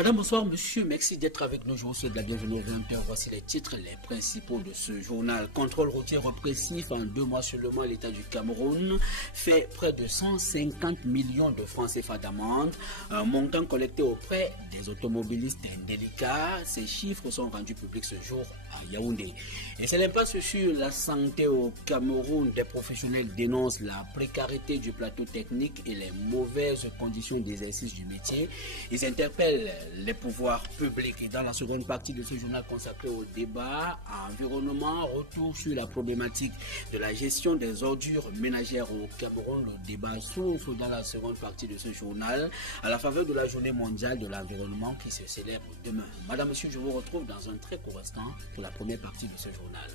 Madame, bonsoir, monsieur, merci d'être avec nous. Je vous souhaite la bienvenue au 20h. Voici les titres, les principaux de ce journal. Contrôle routier répressif en 2 mois seulement, l'État du Cameroun fait près de 150 millions de francs CFA d'amende, un montant collecté auprès des automobilistes indélicats. Ces chiffres sont rendus publics ce jour à Yaoundé. Et c'est l'impasse sur la santé au Cameroun. Des professionnels dénoncent la précarité du plateau technique et les mauvaises conditions d'exercice du métier. Ils interpellent les pouvoirs publics. Et dans la seconde partie de ce journal consacré au débat environnement, retour sur la problématique de la gestion des ordures ménagères au Cameroun. Le débat s'ouvre dans la seconde partie de ce journal à la faveur de la journée mondiale de l'environnement qui se célèbre demain. Madame, monsieur, je vous retrouve dans un très court instant pour la première partie de ce journal.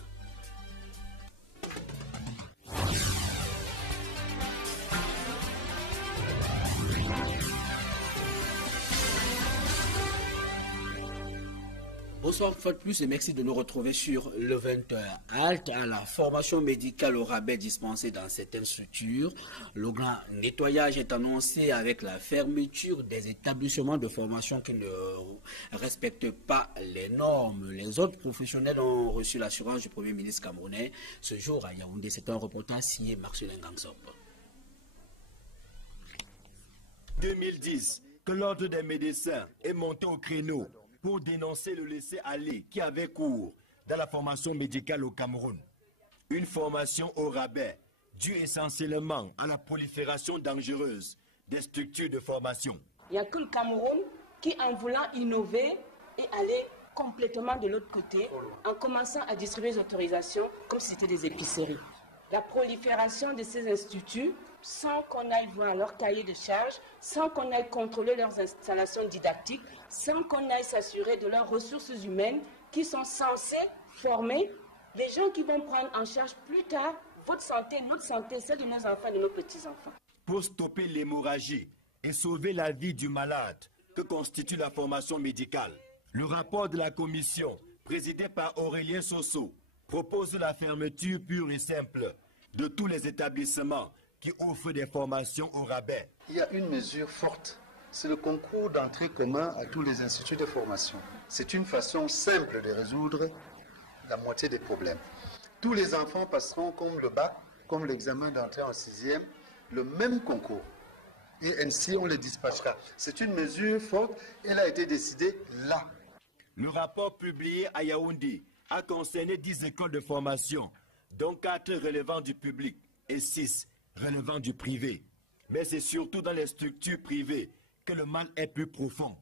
Bonsoir une fois de plus et merci de nous retrouver sur le 20h. Halte à la formation médicale au rabais dispensée dans certaines structures. Le grand nettoyage est annoncé avec la fermeture des établissements de formation qui ne respectent pas les normes. Les autres professionnels ont reçu l'assurance du Premier ministre camerounais ce jour à Yaoundé. C'est un reportage signé Marcelin Gangsop. 2010, que l'ordre des médecins est monté au créneau pour dénoncer le laisser-aller qui avait cours dans la formation médicale au Cameroun. Une formation au rabais, due essentiellement à la prolifération dangereuse des structures de formation. Il n'y a que le Cameroun qui, en voulant innover et aller complètement de l'autre côté, en commençant à distribuer les autorisations comme si c'était des épiceries. La prolifération de ces instituts, sans qu'on aille voir leur cahier de charges, sans qu'on aille contrôler leurs installations didactiques, sans qu'on aille s'assurer de leurs ressources humaines qui sont censées former les gens qui vont prendre en charge plus tard votre santé, notre santé, celle de nos enfants et de nos petits-enfants. Pour stopper l'hémorragie et sauver la vie du malade que constitue la formation médicale, le rapport de la commission, présidé par Aurélien Sosso, propose la fermeture pure et simple de tous les établissements qui offrent des formations au rabais. Il y a une mesure forte, c'est le concours d'entrée commun à tous les instituts de formation. C'est une façon simple de résoudre la moitié des problèmes. Tous les enfants passeront comme le bac, comme l'examen d'entrée en 6e, le même concours. Et ainsi, on les dispatchera. C'est une mesure forte, elle a été décidée là. Le rapport publié à Yaoundé a concerné 10 écoles de formation, dont 4 relevant du public et 6 relevant du privé. Mais c'est surtout dans les structures privées que le mal est plus profond.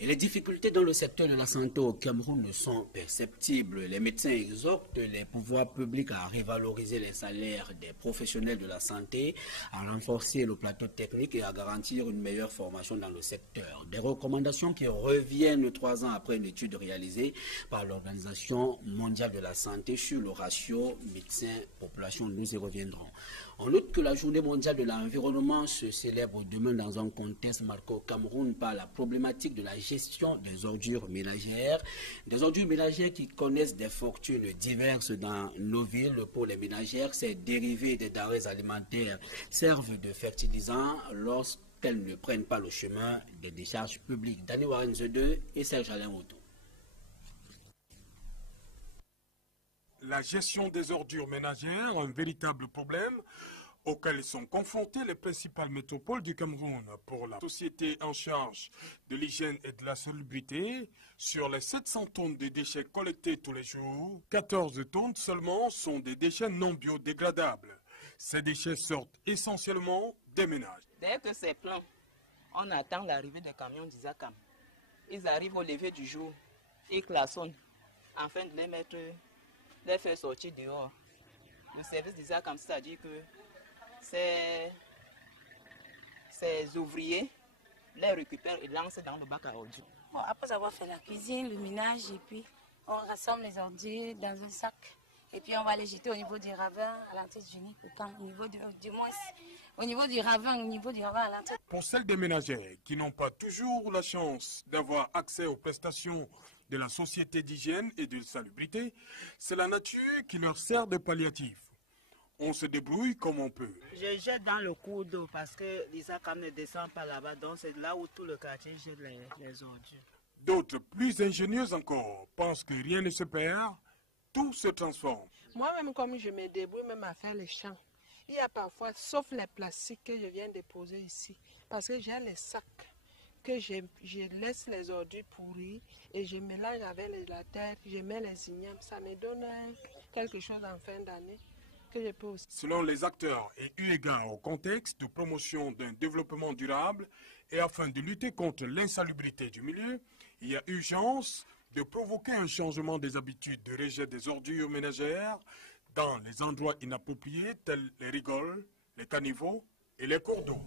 Et les difficultés dans le secteur de la santé au Cameroun ne sont perceptibles. Les médecins exhortent les pouvoirs publics à revaloriser les salaires des professionnels de la santé, à renforcer le plateau technique et à garantir une meilleure formation dans le secteur. Des recommandations qui reviennent 3 ans après une étude réalisée par l'Organisation mondiale de la santé sur le ratio médecins-population. Nous y reviendrons. On note que la journée mondiale de l'environnement se célèbre demain dans un contexte marqué au Cameroun par la problématique de la gestion des ordures ménagères. Des ordures ménagères qui connaissent des fortunes diverses dans nos villes. Pour les ménagères, ces dérivés des denrées alimentaires servent de fertilisants lorsqu'elles ne prennent pas le chemin des décharges publiques. Dani Warenze 2 et Serge Alain Otto. La gestion des ordures ménagères, un véritable problème auquel sont confrontées les principales métropoles du Cameroun. Pour la société en charge de l'hygiène et de la salubrité, sur les 700 tonnes de déchets collectés tous les jours, 14 tonnes seulement sont des déchets non biodégradables. Ces déchets sortent essentiellement des ménages. Dès que c'est plein, on attend l'arrivée des camions d'Isacam. Ils arrivent au lever du jour, ils klaxonnent afin de les faire sortir dehors. Le service d'Isacam, c'est-à-dire que ces ouvriers les récupèrent et lancent dans le bac à ordures. Bon, après avoir fait la cuisine, le ménage, et puis on rassemble les ordures dans un sac. Et puis on va les jeter au niveau du ravin à l'entrée du nid. Au niveau du ravin à l'entrée. Pour celles des ménagères qui n'ont pas toujours la chance d'avoir accès aux prestations de la société d'hygiène et de salubrité, c'est la nature qui leur sert de palliatif. On se débrouille comme on peut. Je jette dans le cours d'eau parce que l'Isacam ne descend pas là-bas. Donc c'est là où tout le quartier jette les ordures. D'autres, plus ingénieux encore, pensent que rien ne se perd, tout se transforme. Moi-même, comme je me débrouille même à faire les champs, il y a parfois, sauf les plastiques que je viens déposer ici, parce que j'ai les sacs que je laisse les ordures pourries et je mélange avec la terre, je mets les ignames. Ça me donne quelque chose en fin d'année. Que je peux aussi. Selon les acteurs et eu égard au contexte de promotion d'un développement durable et afin de lutter contre l'insalubrité du milieu, il y a urgence de provoquer un changement des habitudes de rejet des ordures ménagères dans les endroits inappropriés tels les rigoles, les caniveaux et les cours d'eau.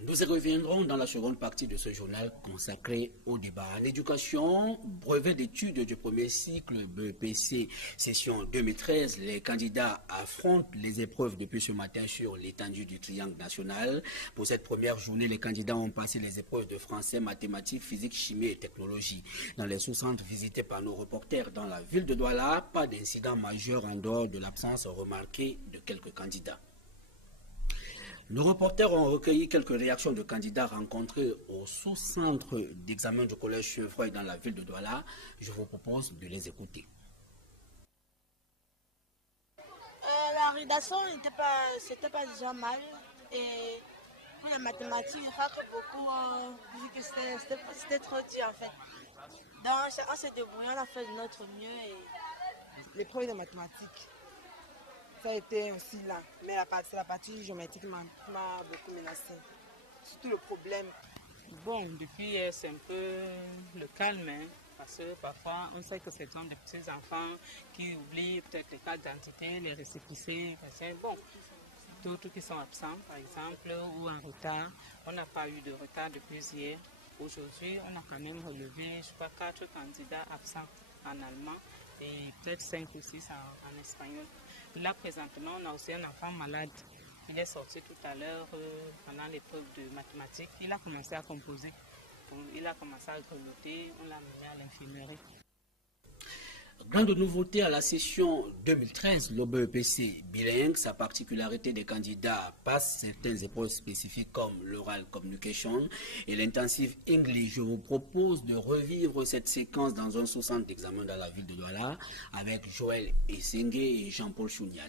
Nous y reviendrons dans la seconde partie de ce journal consacré au débat en éducation. Brevet d'études du premier cycle BEPC session 2013. Les candidats affrontent les épreuves depuis ce matin sur l'étendue du triangle national. Pour cette première journée, les candidats ont passé les épreuves de français, mathématiques, physique, chimie et technologie. Dans les sous-centres visités par nos reporters dans la ville de Douala, pas d'incident majeur en dehors de l'absence remarquée de quelques candidats. Nos reporters ont recueilli quelques réactions de candidats rencontrés au sous-centre d'examen du collège Chevreuil dans la ville de Douala. Je vous propose de les écouter. La rédaction c'était pas déjà mal. Et pour les mathématiques, je crois que beaucoup ont vu que c'était trop dur en fait. Donc on s'est débrouillé, on a fait de notre mieux. L'épreuve de mathématiques, ça a été ainsi là, mais la partie géométrique m'a beaucoup menacé. Surtout le problème. Bon, depuis hier, c'est un peu le calme, hein, parce que parfois, on sait que ce sont des petits enfants qui oublient peut-être les cartes d'identité, les récépissés, bon, d'autres qui sont absents, par exemple, ou en retard. On n'a pas eu de retard depuis hier. Aujourd'hui, on a quand même relevé, je crois, 4 candidats absents en allemand et peut-être 5 ou 6 en espagnol. Là, présentement, on a aussi un enfant malade. Il est sorti tout à l'heure pendant l'épreuve de mathématiques. Il a commencé à composer. Il a commencé à grelotter. On l'a mené à l'infirmerie. Grande nouveauté à la session 2013, le BEPC bilingue. Sa particularité des candidats passe certaines épreuves spécifiques comme l'oral communication et l'intensive English. Je vous propose de revivre cette séquence dans un sous-centre d'examen dans la ville de Douala avec Joël Essengue et Jean-Paul Chouniat.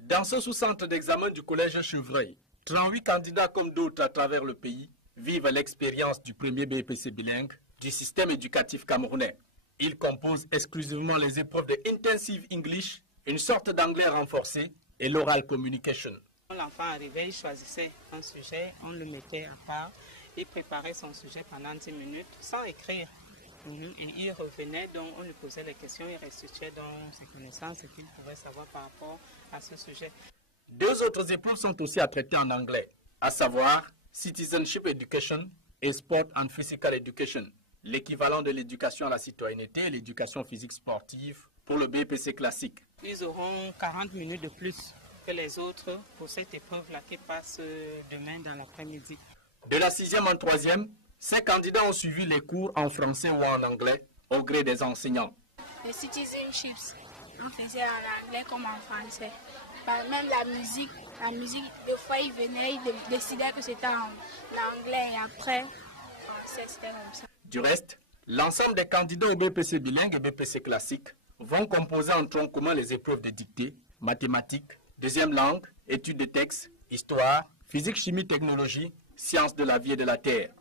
Dans ce sous-centre d'examen du collège Chevreuil, 38 candidats comme d'autres à travers le pays vivent l'expérience du premier BEPC bilingue du système éducatif camerounais. Ils composent exclusivement les épreuves de Intensive English, une sorte d'anglais renforcé, et l'oral communication. Quand l'enfant arrivait, il choisissait un sujet, on le mettait à part, il préparait son sujet pendant 10 minutes sans écrire. Et il revenait, donc on lui posait les questions, il restituait donc ses connaissances et qu'il pouvait savoir par rapport à ce sujet. 2 autres épreuves sont aussi à traiter en anglais, à savoir Citizenship Education et Sport and Physical Education, l'équivalent de l'éducation à la citoyenneté et l'éducation physique sportive pour le BEPC classique. Ils auront 40 minutes de plus que les autres pour cette épreuve-là qui passe demain dans l'après-midi. De la 6e en 3e, ces candidats ont suivi les cours en français ou en anglais au gré des enseignants. Les citizenships, on faisait en anglais comme en français. Même la musique, des fois ils venaient, ils décidaient que c'était en anglais et après, français, c'était comme ça. Du reste, l'ensemble des candidats au BPC bilingue et BPC classique vont composer en tronc commun les épreuves de dictée, mathématiques, deuxième langue, études de texte, histoire, physique, chimie, technologie, sciences de la vie et de la terre.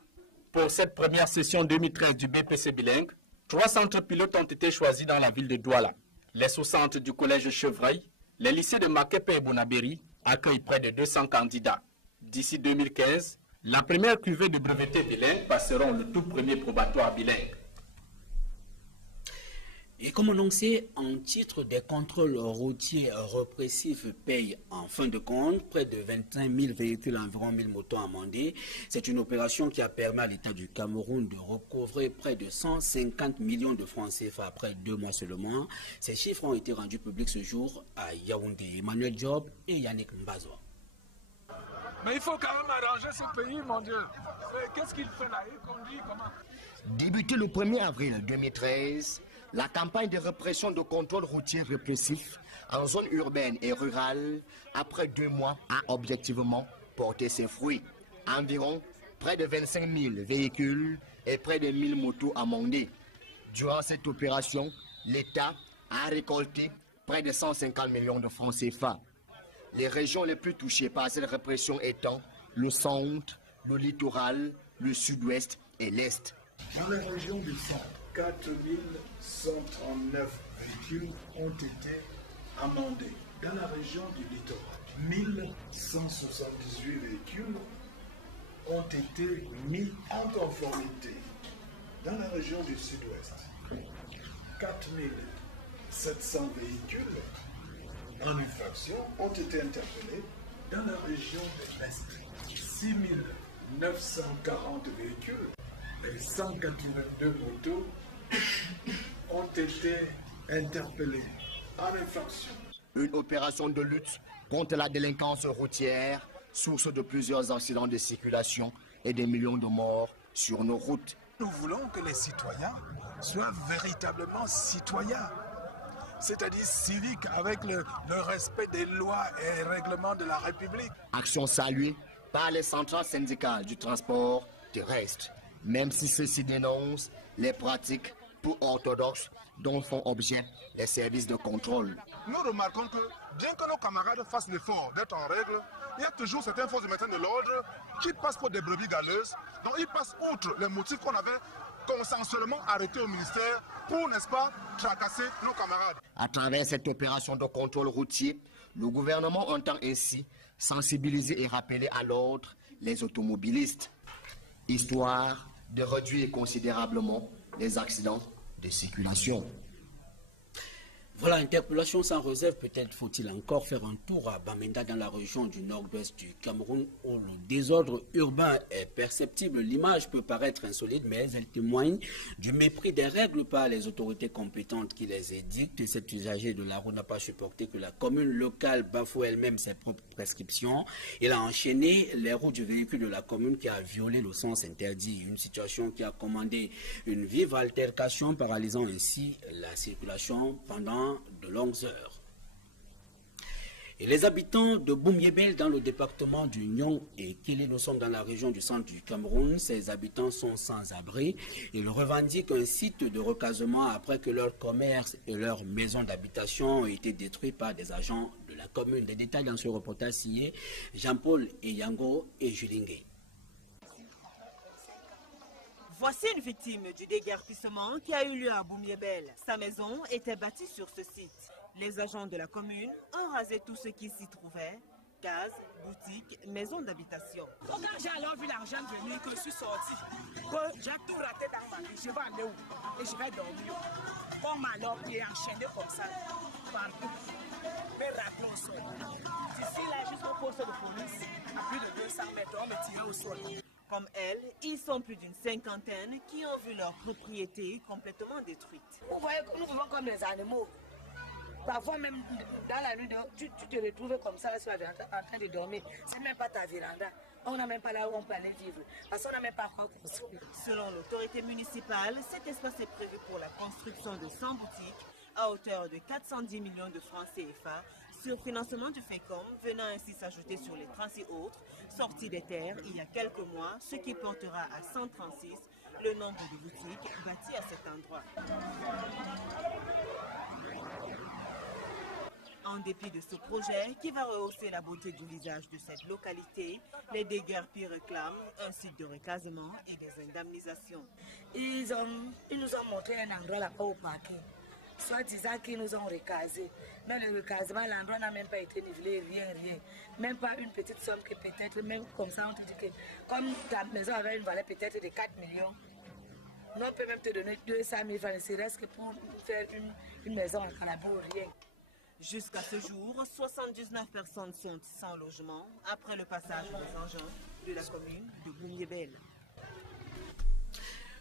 Pour cette première session 2013 du BPC bilingue, 3 centres pilotes ont été choisis dans la ville de Douala. Les sous-centres du collège Chevreuil, les lycées de Makepe et Bonaberi accueillent près de 200 candidats. D'ici 2015, la première cuvée de brevetés bilingues passeront le tout premier probatoire bilingue. Et comme annoncé, en titre des contrôles routiers répressifs payent en fin de compte près de 25 000 véhicules, environ 1000 motos amendées. C'est une opération qui a permis à l'État du Cameroun de recouvrer près de 150 millions de francs CFA après 2 mois seulement. Ces chiffres ont été rendus publics ce jour à Yaoundé. Emmanuel Job et Yannick Mbazoa. Mais il faut quand même arranger ce pays, mon Dieu. Qu'est-ce qu'il fait là? Il conduit comment? Débuté le 1er avril 2013, La campagne de répression de contrôle routier répressif en zone urbaine et rurale, après 2 mois, a objectivement porté ses fruits. Environ près de 25 000 véhicules et près de 1000 motos amendées. Durant cette opération, l'État a récolté près de 150 millions de francs CFA. Les régions les plus touchées par cette répression étant le centre, le littoral, le sud-ouest et l'est. Dans la région du centre, 4139 véhicules ont été amendés. Dans la région du littoral, 1178 véhicules ont été mis en conformité. Dans la région du sud-ouest, 4700 véhicules en infraction ont été interpellés. Dans la région de l'Est, 6940 véhicules et 182 motos ont été interpellés en infraction. Une opération de lutte contre la délinquance routière, source de plusieurs accidents de circulation et des millions de morts sur nos routes. Nous voulons que les citoyens soient véritablement citoyens, c'est-à-dire civiques, avec le respect des lois et règlements de la République. Action saluée par les centrales syndicales du transport terrestre, même si ceux-ci dénoncent les pratiques peu orthodoxes dont font objet les services de contrôle. Nous remarquons que, bien que nos camarades fassent l'effort d'être en règle, il y a toujours certaines forces de maintien de l'ordre qui passent pour des brebis galeuses. Donc ils passent outre les motifs qu'on avait consensuellement arrêtés au ministère pour, n'est-ce pas, tracasser nos camarades. À travers cette opération de contrôle routier, le gouvernement entend ainsi sensibiliser et rappeler à l'ordre les automobilistes, histoire de réduire considérablement les accidents de circulation. Voilà, interpellation sans réserve. Peut-être faut-il encore faire un tour à Bamenda dans la région du nord-ouest du Cameroun où le désordre urbain est perceptible. L'image peut paraître insolite, mais elle témoigne du mépris des règles par les autorités compétentes qui les édictent. Cet usager de la route n'a pas supporté que la commune locale bafoue elle-même ses propres prescriptions. Il a enchaîné les roues du véhicule de la commune qui a violé le sens interdit. Une situation qui a commandé une vive altercation, paralysant ainsi la circulation pendant de longues heures. Et les habitants de Boum-Yébel dans le département du Nyong et Kili, nous sommes dans la région du centre du Cameroun. Ces habitants sont sans abri. Ils revendiquent un site de recasement après que leur commerce et leur maison d'habitation ont été détruits par des agents de la commune. Des détails dans ce reportage signé Jean-Paul Eyango et Julingue. Voici une victime du déguerpissement qui a eu lieu à Boum-Yébel. Sa maison était bâtie sur ce site. Les agents de la commune ont rasé tout ce qui s'y trouvait, cases, boutiques, maisons d'habitation. Quand j'ai alors vu l'argent venir, que je suis sorti, que j'ai tout raté dans ma vie, je vais aller où? Et je vais dormir. On m'a alors pris enchaîné comme ça, partout. Mais raté au sol. D'ici là, jusqu'au poste de police, à plus de 200 mètres, on me tirait au sol. Comme elle, ils sont plus d'une cinquantaine qui ont vu leur propriété complètement détruite. Vous voyez que nous vivons comme les animaux. Parfois même dans la nuit, tu te retrouves comme ça, en train de dormir. C'est même pas ta véranda. On n'a même pas là où on peut aller vivre. Parce qu'on n'a même pas quoi construire. Selon l'autorité municipale, cet espace est prévu pour la construction de 100 boutiques à hauteur de 410 millions de francs CFA sur financement du FECOM, venant ainsi s'ajouter sur les 36 autres sortis des terres il y a quelques mois, ce qui portera à 136 le nombre de boutiques bâties à cet endroit. En dépit de ce projet qui va rehausser la beauté du visage de cette localité, les déguerpis réclament un site de recasement et des indemnisations. Ils nous ont montré un endroit là-bas au parking. Soit disant qu'ils nous ont recasé. Mais le recasement, l'endroit n'a même pas été nivelé, rien. Même pas une petite somme que peut-être, même comme ça, on te dit que comme ta maison avait une valeur peut-être de 4 millions, nous on peut même te donner 200 000 francs, c'est reste que pour faire une maison à Calabo, rien. Jusqu'à ce jour, 79 personnes sont sans logement après le passage des engins de la commune de Boum-Yébel.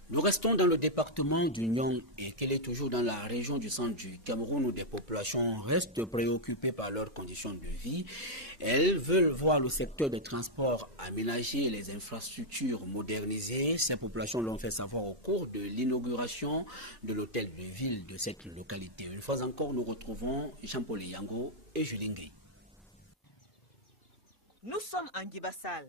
Nous restons dans le département du Nyong et qu'elle est toujours dans la région du centre du Cameroun où des populations restent préoccupées par leurs conditions de vie. Elles veulent voir le secteur des transports aménagé et les infrastructures modernisées. Ces populations l'ont fait savoir au cours de l'inauguration de l'hôtel de ville de cette localité. Une fois encore, nous retrouvons Jean-Paul Yango et Julien Gueye. Nous sommes en Guibassal,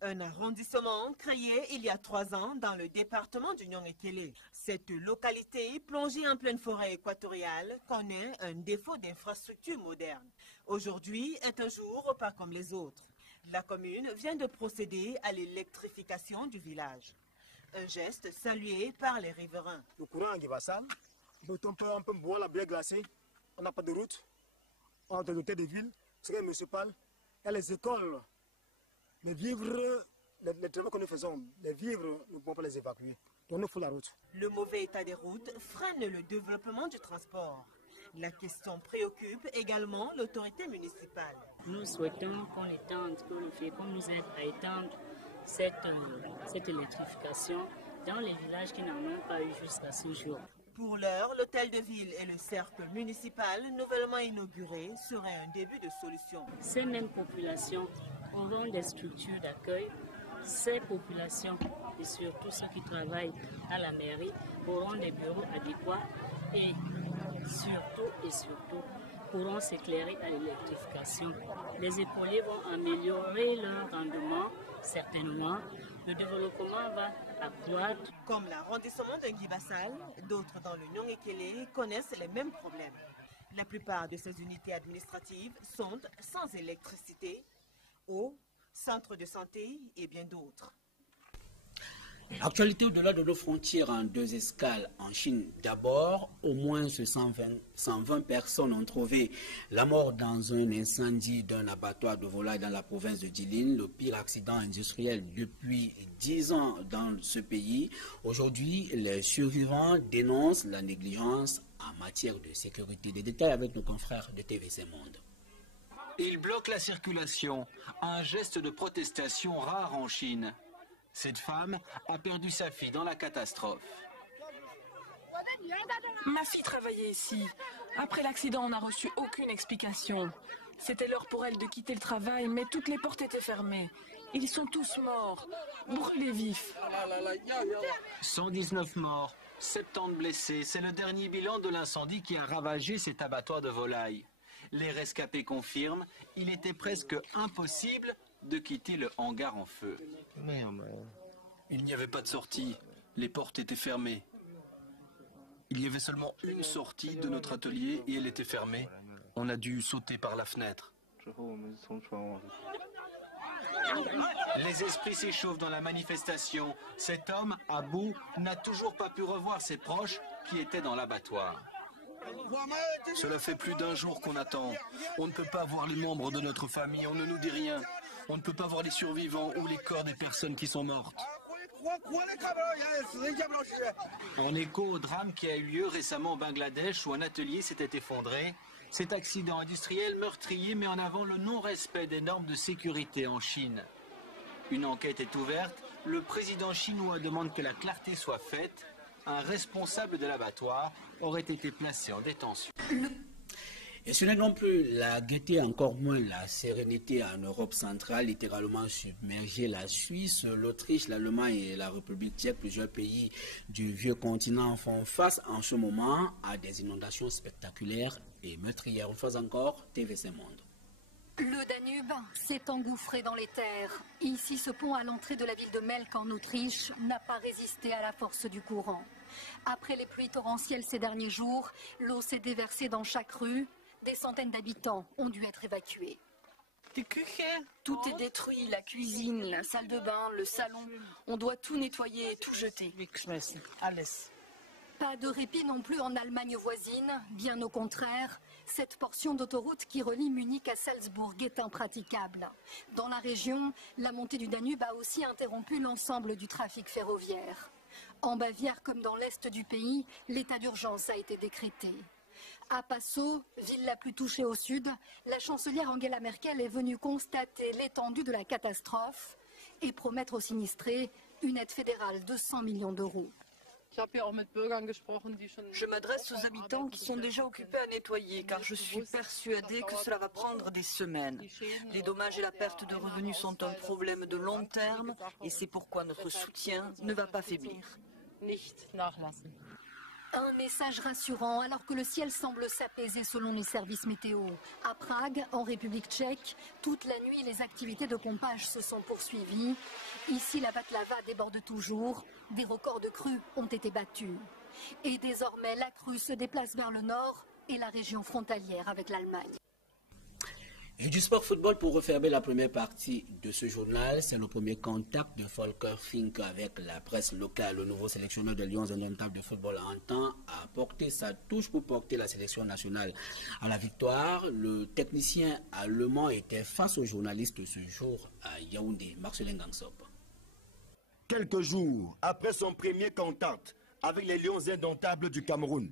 un arrondissement créé il y a 3 ans dans le département du Nyong-Ekele. Cette localité, plongée en pleine forêt équatoriale, connaît un défaut d'infrastructure moderne. Aujourd'hui est un jour pas comme les autres. La commune vient de procéder à l'électrification du village. Un geste salué par les riverains. Le courant en Guibassal, un peu boire la bière glacée, on n'a pas de route. Entre l'hôtel de ville, le secrétaire municipal et les écoles. Les vivres, les travaux que nous faisons, les vivres, nous ne pouvons pas les évacuer. Donc nous faut la route. Le mauvais état des routes freine le développement du transport. La question préoccupe également l'autorité municipale. Nous souhaitons qu'on étende, que le FECOM nous aide à étendre cette électrification dans les villages qui n'en ont pas eu jusqu'à ce jour. Pour l'heure, l'hôtel de ville et le cercle municipal nouvellement inauguré seraient un début de solution. Ces mêmes populations auront des structures d'accueil. Ces populations et surtout ceux qui travaillent à la mairie auront des bureaux adéquats et surtout pourront s'éclairer à l'électrification. Les écoliers vont améliorer leur rendement, certainement. Le développement va accroître. Comme l'arrondissement de Guibassal, d'autres dans le Nyong-Ekele connaissent les mêmes problèmes. La plupart de ces unités administratives sont sans électricité, eau, centre de santé et bien d'autres. Actualité au-delà de nos frontières en 2 escales en Chine. D'abord, au moins 120 personnes ont trouvé la mort dans un incendie d'un abattoir de volailles dans la province de Jilin, le pire accident industriel depuis 10 ans dans ce pays. Aujourd'hui, les survivants dénoncent la négligence en matière de sécurité. Des détails avec nos confrères de TVC Monde. Il bloque la circulation, un geste de protestation rare en Chine. Cette femme a perdu sa fille dans la catastrophe. Ma fille travaillait ici. Après l'accident, on n'a reçu aucune explication. C'était l'heure pour elle de quitter le travail, mais toutes les portes étaient fermées. Ils sont tous morts, brûlés vifs. 119 morts, 70 blessés. C'est le dernier bilan de l'incendie qui a ravagé cet abattoir de volailles. Les rescapés confirment, il était presque impossible de quitter le hangar en feu. Merde. Il n'y avait pas de sortie, les portes étaient fermées. Il y avait seulement une sortie de notre atelier et elle était fermée. On a dû sauter par la fenêtre. Les esprits s'échauffent dans la manifestation. Cet homme, à bout, n'a toujours pas pu revoir ses proches qui étaient dans l'abattoir. Cela fait plus d'1 jour qu'on attend. On ne peut pas voir les membres de notre famille, on ne nous dit rien. On ne peut pas voir les survivants ou les corps des personnes qui sont mortes. En écho au drame qui a eu lieu récemment au Bangladesh où un atelier s'était effondré, cet accident industriel meurtrier met en avant le non-respect des normes de sécurité en Chine. Une enquête est ouverte, le président chinois demande que la clarté soit faite. Un responsable de l'abattoir aurait été placé en détention. Et ce n'est non plus la gaieté, encore moins la sérénité en Europe centrale, littéralement submergée. La Suisse, l'Autriche, l'Allemagne et la République tchèque, plusieurs pays du vieux continent font face en ce moment à des inondations spectaculaires et meurtrières. Une fois encore, TVC Monde. Le Danube s'est engouffré dans les terres. Ici, ce pont à l'entrée de la ville de Melk en Autriche n'a pas résisté à la force du courant. Après les pluies torrentielles ces derniers jours, l'eau s'est déversée dans chaque rue. Des centaines d'habitants ont dû être évacués. Tout est détruit, la cuisine, la salle de bain, le salon. On doit tout nettoyer et tout jeter. Pas de répit non plus en Allemagne voisine, bien au contraire. Cette portion d'autoroute qui relie Munich à Salzbourg est impraticable. Dans la région, la montée du Danube a aussi interrompu l'ensemble du trafic ferroviaire. En Bavière comme dans l'est du pays, l'état d'urgence a été décrété. À Passau, ville la plus touchée au sud, la chancelière Angela Merkel est venue constater l'étendue de la catastrophe et promettre aux sinistrés une aide fédérale de 100 millions d'euros. Je m'adresse aux habitants qui sont déjà occupés à nettoyer, car je suis persuadée que cela va prendre des semaines. Les dommages et la perte de revenus sont un problème de long terme, et c'est pourquoi notre soutien ne va pas faiblir. Un message rassurant alors que le ciel semble s'apaiser selon les services météo. À Prague, en République tchèque, toute la nuit, les activités de pompage se sont poursuivies. Ici, la Batlava déborde toujours. Des records de crues ont été battus. Et désormais, la crue se déplace vers le nord et la région frontalière avec l'Allemagne. Et du sport football pour refermer la première partie de ce journal, c'est le premier contact de Volker Fink avec la presse locale. Le nouveau sélectionneur des Lions indomptables de football entend apporter sa touche pour porter la sélection nationale à la victoire. Le technicien allemand était face aux journalistes ce jour à Yaoundé. Marcelin Gangsop. Quelques jours après son premier contact avec les Lions indomptables du Cameroun,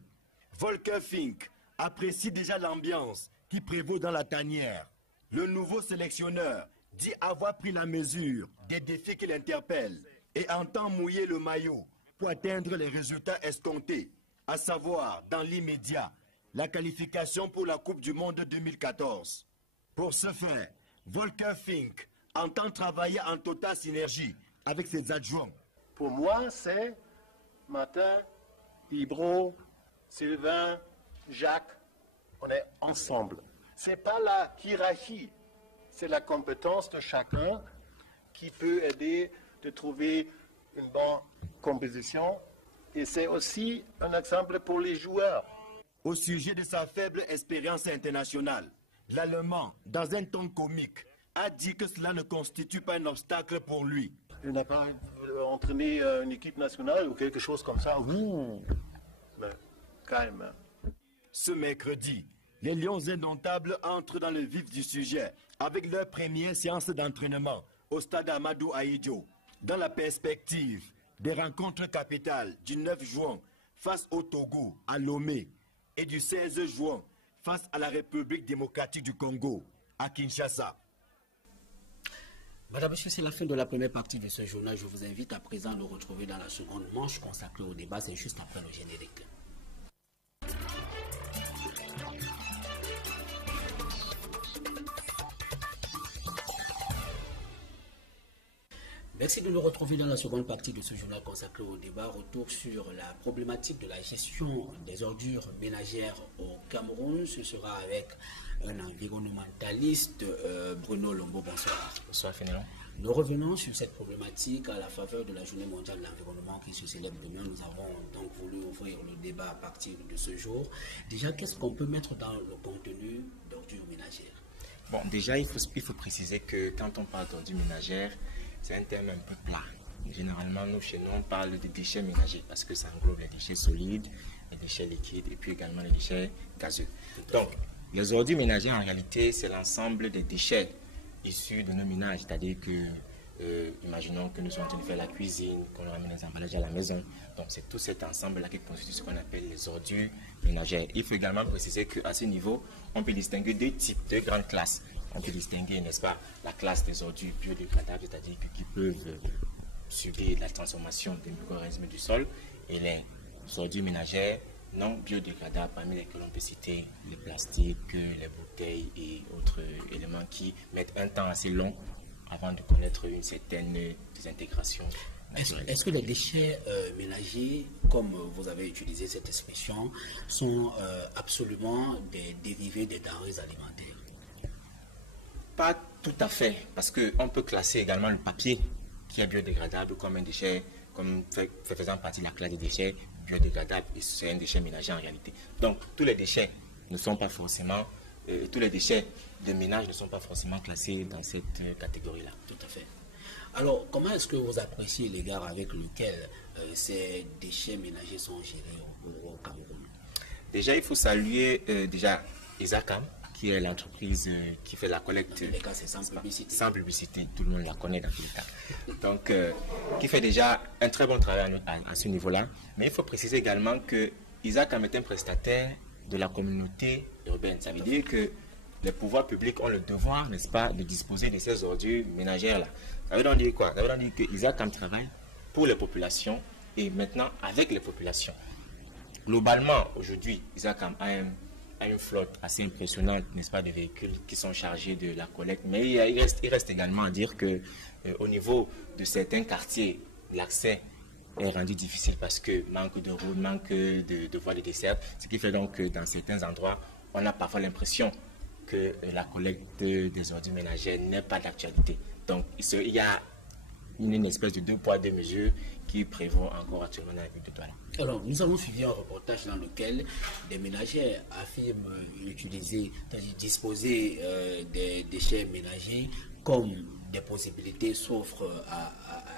Volker Fink apprécie déjà l'ambiance qui prévaut dans la tanière. Le nouveau sélectionneur dit avoir pris la mesure des défis qui l'interpellent et entend mouiller le maillot pour atteindre les résultats escomptés, à savoir, dans l'immédiat, la qualification pour la Coupe du Monde 2014. Pour ce faire, Volker Fink entend travailler en totale synergie avec ses adjoints. Pour moi, c'est Martin, Ibro, Sylvain, Jacques, on est ensemble. Ce n'est pas la hiérarchie, c'est la compétence de chacun qui peut aider de trouver une bonne composition. Et c'est aussi un exemple pour les joueurs. Au sujet de sa faible expérience internationale, l'Allemand, dans un ton comique, a dit que cela ne constitue pas un obstacle pour lui. Il n'a pas entraîné une équipe nationale ou quelque chose comme ça. Mais calme. Ce mercredi, les Lions indomptables entrent dans le vif du sujet avec leur première séance d'entraînement au stade Amadou Ahidjo, dans la perspective des rencontres capitales du 9 juin face au Togo à Lomé et du 16 juin face à la République démocratique du Congo à Kinshasa. Madame, monsieur, c'est la fin de la première partie de ce journal. Je vous invite à présent à nous retrouver dans la seconde manche consacrée au débat. C'est juste après le générique. Merci de nous retrouver dans la seconde partie de ce journal consacré au débat. Retour sur la problématique de la gestion des ordures ménagères au Cameroun. Ce sera avec un environnementaliste, Bruno Lombo. Bonsoir. Bonsoir, Fénélon. Nous revenons sur cette problématique à la faveur de la Journée mondiale de l'environnement qui se célèbre demain. Nous avons donc voulu ouvrir le débat à partir de ce jour. Déjà, qu'est-ce qu'on peut mettre dans le contenu d'ordures ménagères? Bon, déjà, il faut préciser que quand on parle d'ordures ménagères, c'est un terme un peu plat. Généralement, nous, chez nous, on parle de déchets ménagers parce que ça englobe les déchets solides, les déchets liquides et puis également les déchets gazeux. Donc, les ordures ménagères, en réalité, c'est l'ensemble des déchets issus de nos ménages. C'est-à-dire que, imaginons que nous sommes en train de faire la cuisine, qu'on ramène les emballages à la maison. Donc, c'est tout cet ensemble-là qui constitue ce qu'on appelle les ordures ménagères. Il faut également préciser qu'à ce niveau, on peut distinguer deux types, deux grandes classes. On peut distinguer, n'est-ce pas, la classe des ordures biodégradables, c'est-à-dire qui peuvent subir la transformation des micro-organismes du sol, et les ordures ménagères non biodégradables, parmi lesquelles on peut citer les plastiques, les bouteilles et autres éléments qui mettent un temps assez long avant de connaître une certaine désintégration. Est-ce que les déchets ménagers, comme vous avez utilisé cette expression, sont absolument des dérivés des denrées alimentaires? Pas tout à fait, parce qu'on peut classer également le papier qui est biodégradable comme un déchet, comme faisant partie de la classe des déchets biodégradables, et c'est un déchet ménager en réalité. Donc tous les déchets ne sont pas forcément, tous les déchets de ménage ne sont pas forcément classés dans cette catégorie-là. Tout à fait. Alors, comment est-ce que vous appréciez l'égard avec lequel ces déchets ménagers sont gérés au Cameroun? Déjà, il faut saluer Isacam, qui est l'entreprise qui fait la collecte. Dans tous les cas, c'est sans publicité. Sans publicité, tout le monde la connaît dans tous les cas. Donc, qui fait déjà un très bon travail à ce niveau-là. Mais il faut préciser également que Isacam est un prestataire de la communauté urbaine. Ça veut dire que les pouvoirs publics ont le devoir, n'est-ce pas, de disposer de ces ordures ménagères-là. Ça veut donc dire quoi? Ça veut donc dire que Isacam travaille pour les populations et maintenant avec les populations. Globalement, aujourd'hui, Isacam a une flotte assez impressionnante, n'est-ce pas, de véhicules qui sont chargés de la collecte. Mais il reste également à dire que au niveau de certains quartiers, l'accès est rendu difficile parce que manque de routes, manque de voies de dessert, ce qui fait donc que dans certains endroits, on a parfois l'impression que la collecte des ordures ménagères n'est pas d'actualité. Donc il y a une espèce de 2 poids 2 mesures qui prévaut encore actuellement dans la ville de Douala. Alors, nous avons suivi un reportage dans lequel des ménagères affirment disposer des déchets ménagers comme des possibilités s'offrent à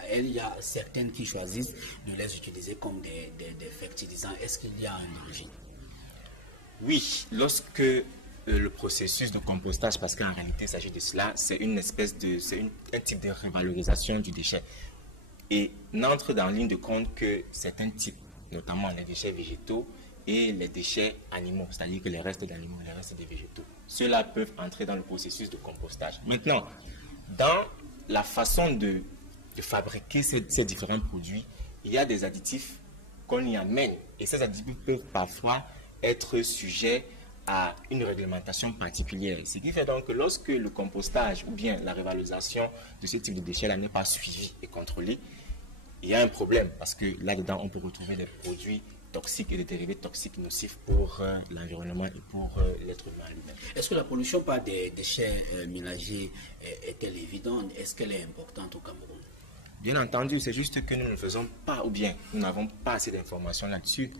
elles. Il y a certaines qui choisissent de les utiliser comme des fertilisants. Est-ce qu'il y a un danger? Oui, lorsque le processus de compostage, parce qu'en réalité il s'agit de cela, c'est un type de revalorisation du déchet. Et n'entre dans ligne de compte que certains types, notamment les déchets végétaux et les déchets animaux, c'est-à-dire que les restes d'animaux, les restes des végétaux, ceux-là peuvent entrer dans le processus de compostage. Maintenant, dans la façon de fabriquer ces différents produits, il y a des additifs qu'on y amène et ces additifs peuvent parfois être sujets à une réglementation particulière. Ce qui fait donc que lorsque le compostage ou bien la revalorisation de ce type de déchets-là n'est pas suivi et contrôlé, il y a un problème parce que là-dedans, on peut retrouver des produits toxiques et des dérivés toxiques nocifs pour l'environnement et pour l'être humain lui-même. Est-ce que la pollution par des déchets ménagers est-elle évidente? Est-ce qu'elle est importante au Cameroun? Bien entendu, c'est juste que nous ne faisons pas, ou bien nous n'avons pas assez d'informations là-dessus.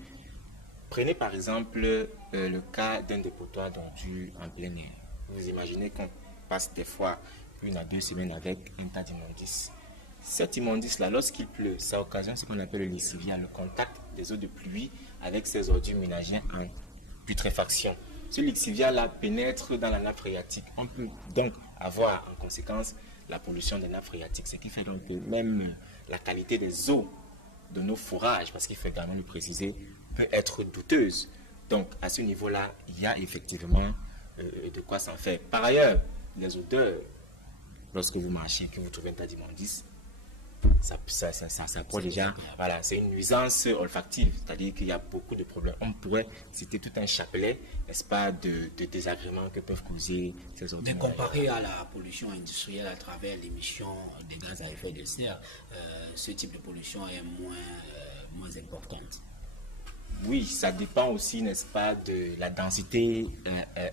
Prenez par exemple le cas d'un dépotoir d'ordures en plein air. Vous imaginez qu'on passe des fois 1 à 2 semaines avec un tas d'immondices. Cet immondice-là, lorsqu'il pleut, ça occasionne ce qu'on appelle le lixivia, le contact des eaux de pluie avec ces ordures ménagères en putréfaction. Ce lixivia-là pénètre dans la nappe phréatique. On peut donc avoir en conséquence la pollution des nappes phréatiques, ce qui fait donc que même la qualité des eaux de nos fourrages, parce qu'il faut également le préciser, peut être douteuse. Donc à ce niveau-là, il y a effectivement de quoi s'en faire. Par ailleurs, les odeurs, lorsque vous marchez et que vous trouvez un tas d'immondices, ça approche déjà, voilà, c'est une nuisance olfactive, c'est-à-dire qu'il y a beaucoup de problèmes. On pourrait citer tout un chapelet, n'est-ce pas, de désagréments que peuvent causer ces ordures. Mais comparé à la pollution industrielle à travers l'émission des gaz à effet de serre, ce type de pollution est moins importante. Oui, ça dépend aussi, n'est-ce pas, de la densité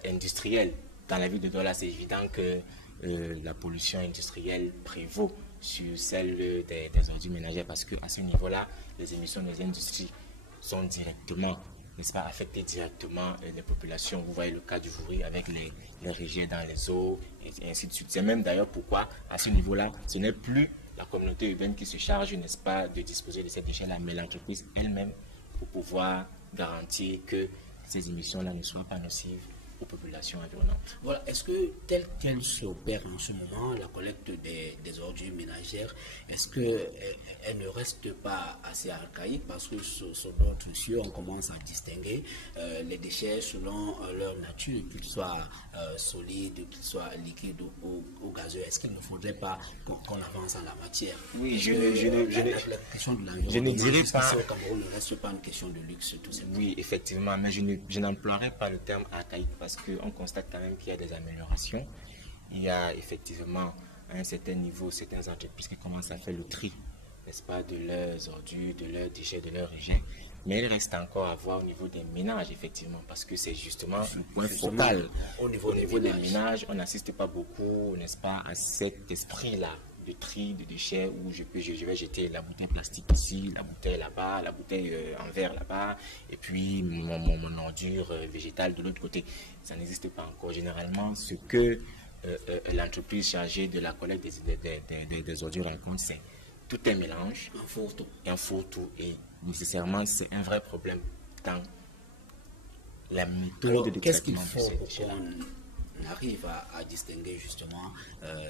industrielle. Dans la ville de Douala, c'est évident que la pollution industrielle prévaut sur celle des ordures ménagères parce qu'à ce niveau-là, les émissions des industries sont directement, n'est-ce pas, affectées directement les populations. Vous voyez le cas du Vouri avec les rejets dans les eaux et ainsi de suite. C'est même d'ailleurs pourquoi, à ce niveau-là, ce n'est plus la communauté urbaine qui se charge, n'est-ce pas, de disposer de ces déchets-là, mais l'entreprise elle-même pour pouvoir garantir que ces émissions-là ne soient pas nocives aux populations environnantes. Voilà. Est-ce que telle qu'elle s'opère en ce moment, la collecte des ordures ménagères, est-ce qu'elle ne reste pas assez archaïque parce que sur d'autres cieux, on commence à distinguer les déchets selon leur nature, qu'ils soient solides, qu'ils soient liquides ou gazeux. Est-ce qu'il ne faudrait pas qu'on avance en la matière? Oui, la question de l'environnement, je ne dirais pas. Au Cameroun ne reste pas une question de luxe, tout simplement. Oui, effectivement, mais je n'emploierai pas le terme archaïque parce qu'on constate quand même qu'il y a des améliorations. Il y a effectivement à un certain niveau certaines entreprises qui commencent à faire le tri, n'est-ce pas, de leurs ordures, de leurs déchets, de leurs rejets. Mais il reste encore à voir au niveau des ménages, effectivement, parce que c'est justement un point focal. Au niveau des ménages, on n'assiste pas beaucoup, n'est-ce pas, à cet esprit-là de tri de déchets où je vais jeter la bouteille plastique ici, la bouteille là-bas, la bouteille en verre là-bas, et puis mon ordure végétale de l'autre côté. Ça n'existe pas encore. Généralement, ce que l'entreprise chargée de la collecte des ordures rencontre, c'est tout un mélange, un fourre-tout, et nécessairement, c'est un vrai problème dans la méthode de traitement. Qu'est-ce qu'il faut pour qu'on arrive à distinguer justement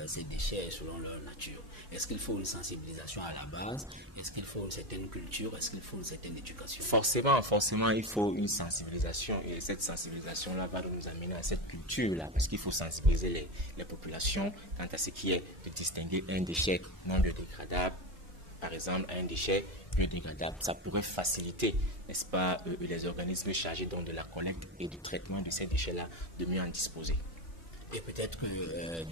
ces déchets selon leur nature? Est-ce qu'il faut une sensibilisation à la base? Est-ce qu'il faut une certaine culture? Est-ce qu'il faut une certaine éducation? Forcément, il faut une sensibilisation, et cette sensibilisation-là va nous amener à cette culture-là, parce qu'il faut sensibiliser les populations quant à ce qui est de distinguer un déchet non biodégradable par exemple, à un déchet biodégradable. Ça pourrait faciliter, n'est-ce pas, les organismes chargés donc, de la collecte et du traitement de ces déchets-là, de mieux en disposer. Et peut-être que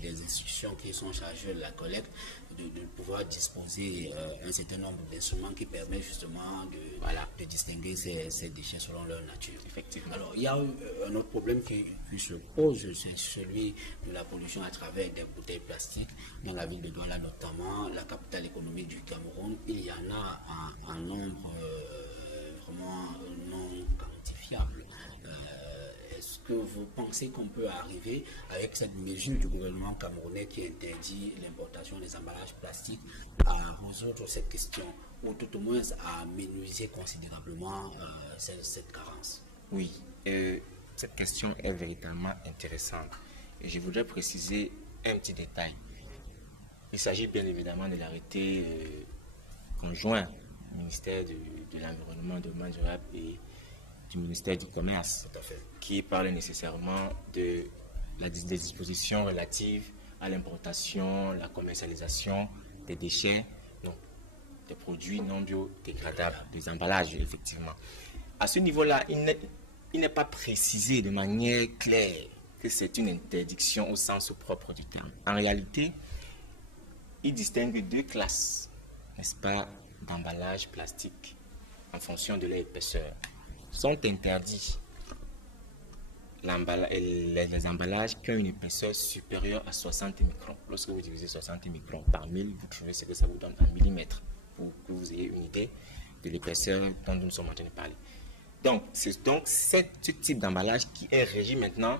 les institutions qui sont chargées de la collecte, de pouvoir disposer un certain nombre d'instruments qui permettent justement de distinguer ces déchets selon leur nature. Effectivement. Alors, il y a un autre problème qui se pose, c'est celui de la pollution à travers des bouteilles plastiques. Dans la ville de Douala notamment, la capitale économique du Cameroun, il y en a un nombre vraiment non quantifiable. Est-ce que vous pensez qu'on peut arriver avec cette mesure du gouvernement camerounais qui interdit l'importation des emballages plastiques à résoudre cette question ou tout au moins à menuiser considérablement cette carence? Oui, cette question est véritablement intéressante et je voudrais préciser un petit détail. Il s'agit bien évidemment de l'arrêté conjoint du ministère de l'Environnement, de développement durable et du ministère du Commerce, qui parle nécessairement des dispositions relatives à l'importation, la commercialisation des déchets, non, des produits non biodégradables, des emballages, effectivement. À ce niveau-là, il n'est pas précisé de manière claire que c'est une interdiction au sens propre du terme. En réalité, il distingue deux classes, n'est-ce pas, d'emballages plastiques en fonction de leur épaisseur. Sont interdits les emballages qui ont une épaisseur supérieure à 60 microns. Lorsque vous divisez 60 microns par 1000, vous trouvez ce que ça vous donne en millimètres, pour que vous ayez une idée de l'épaisseur dont nous sommes en train de parler. Donc, c'est donc ce type d'emballage qui est régi maintenant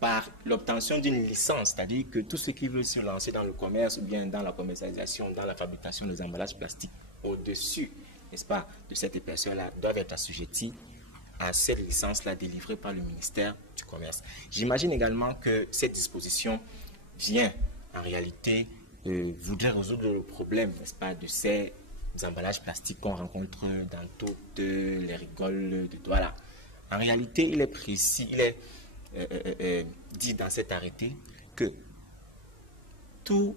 par l'obtention d'une licence, c'est-à-dire que tous ceux qui veulent se lancer dans le commerce ou bien dans la commercialisation, dans la fabrication des emballages plastiques au-dessus, n'est-ce pas, de cette épaisseur-là, doivent être assujettis à cette licence-là délivrée par le ministère du Commerce. J'imagine également que cette disposition vient, en réalité, voudrait résoudre le problème, n'est-ce pas, de ces emballages plastiques qu'on rencontre dans toutes les rigoles de Douala. En réalité, il est précis, il est dit dans cet arrêté que toutes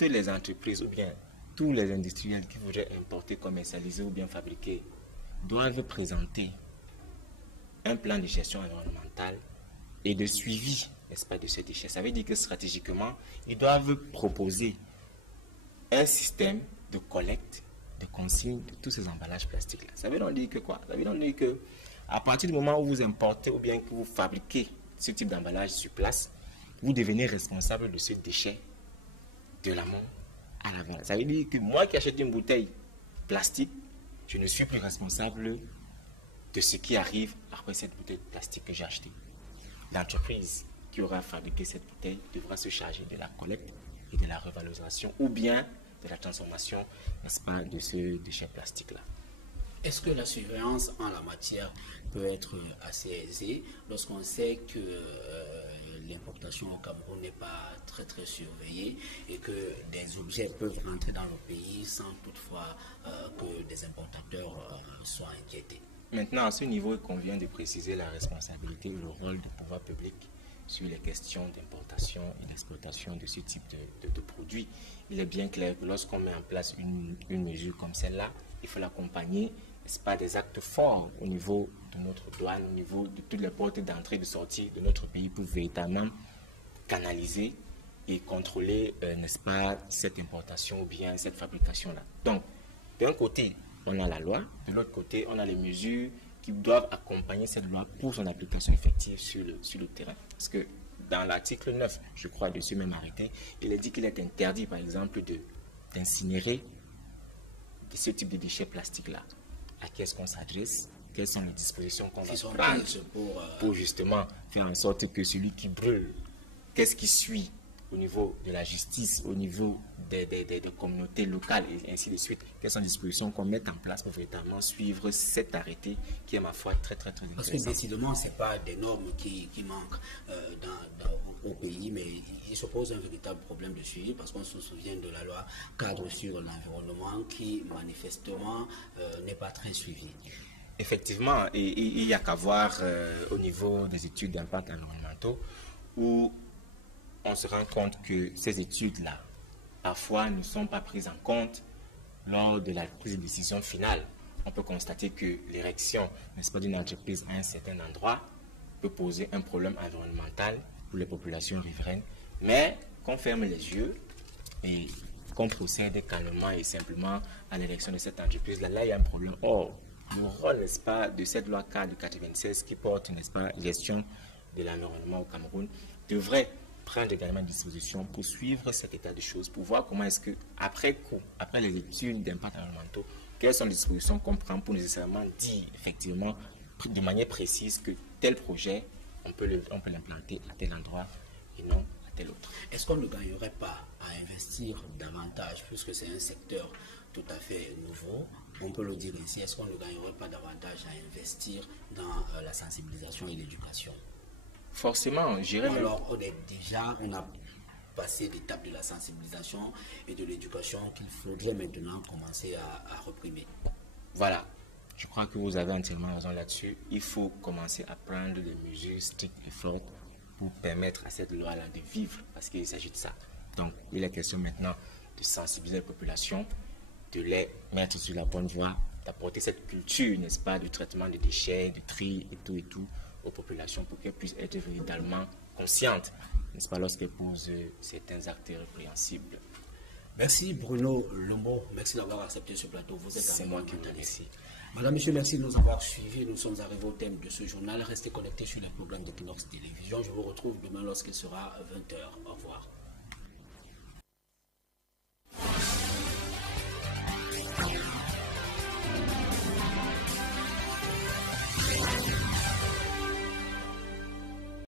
les entreprises ou bien tous les industriels qui voudraient importer, commercialiser ou bien fabriquer doivent présenter un plan de gestion environnementale et de suivi, n'est-ce pas, de ces déchets. Ça veut dire que stratégiquement, ils doivent proposer un système de collecte, de consigne de tous ces emballages plastiques-là. Ça veut donc dire que quoi? Ça veut donc dire que à partir du moment où vous importez ou bien que vous fabriquez ce type d'emballage sur place, vous devenez responsable de ce déchet de l'amont à l'aval. Ça veut dire que moi qui achète une bouteille plastique, je ne suis plus responsable de ce qui arrive après cette bouteille de plastique que j'ai achetée. L'entreprise qui aura fabriqué cette bouteille devra se charger de la collecte et de la revalorisation ou bien de la transformation, n'est-ce pas, de ce déchet plastique-là. Est-ce que la surveillance en la matière peut être assez aisée lorsqu'on sait que l'importation au Cameroun n'est pas très surveillée et que des objets peuvent rentrer dans le pays sans toutefois que des importateurs soient inquiétés? Maintenant, à ce niveau, il convient de préciser la responsabilité et le rôle du pouvoir public sur les questions d'importation et d'exploitation de ce type de produits. Il est bien clair que lorsqu'on met en place une mesure comme celle-là, il faut l'accompagner, n'est-ce pas, des actes forts au niveau de notre douane, au niveau de toutes les portes d'entrée et de sortie de notre pays pour véritablement canaliser et contrôler, n'est-ce pas, cette importation ou bien cette fabrication-là. Donc, d'un côté, on a la loi, de l'autre côté, on a les mesures qui doivent accompagner cette loi pour son application effective sur le terrain. Parce que dans l'article 9, je crois, de ce même arrêté, il est dit qu'il est interdit, par exemple, d'incinérer ce type de déchets plastiques-là. À qui est-ce qu'on s'adresse? Quelles sont les dispositions qu'on va prendre pour justement faire en sorte que celui qui brûle, qu'est-ce qui suit au niveau de la justice, au niveau des communautés locales et ainsi de suite? Quelles sont les dispositions qu'on met en place pour véritablement suivre cet arrêté qui est, ma foi, très intéressant. Parce que décidément, ce n'est pas des normes qui manquent au pays, mais il se pose un véritable problème de suivi parce qu'on se souvient de la loi cadre sur l'environnement qui manifestement n'est pas très suivie. Effectivement, et il n'y a qu'à voir au niveau des études d'impact environnementaux où on se rend compte que ces études-là, parfois, ne sont pas prises en compte lors de la prise de décision finale, on peut constater que l'érection, n'est-ce pas, d'une entreprise à un certain endroit peut poser un problème environnemental pour les populations riveraines, mais qu'on ferme les yeux et qu'on procède calmement et simplement à l'érection de cette entreprise, là il y a un problème. Or, le rôle, n'est-ce pas, de cette loi cadre de 96 qui porte, n'est-ce pas, gestion de l'environnement au Cameroun, devrait prendre également des dispositions pour suivre cet état de choses, pour voir comment est-ce que, après coup, après les études d'impact environnementaux, quelles sont les dispositions qu'on prend pour nécessairement dire, effectivement, de manière précise que tel projet, on peut l'implanter à tel endroit et non à tel autre. Est-ce qu'on ne gagnerait pas à investir davantage, puisque c'est un secteur tout à fait nouveau, on peut le dire ici, est-ce qu'on ne gagnerait pas davantage à investir dans la sensibilisation et l'éducation? Forcément, j'irais même... Alors, on a passé l'étape de la sensibilisation et de l'éducation qu'il faudrait maintenant commencer à reprimer. Voilà, je crois que vous avez entièrement raison là-dessus. Il faut commencer à prendre des mesures strictes et fortes pour permettre à cette loi-là de vivre, parce qu'il s'agit de ça. Donc, il est question maintenant de sensibiliser les populations, de les mettre sur la bonne voie, d'apporter cette culture, n'est-ce pas, du traitement des déchets, du tri et tout, aux populations pour qu'elles puissent être véritablement conscientes, n'est-ce pas, lorsqu'elles posent certains actes répréhensibles. Merci Bruno Lombo, merci d'avoir accepté ce plateau. Vous êtes C'est moi qui vous remercie. Madame, Monsieur, merci de nous avoir suivis. Nous sommes arrivés au thème de ce journal. Restez connectés sur les programmes d'Equinox Télévision. Je vous retrouve demain lorsqu'il sera 20h. Au revoir.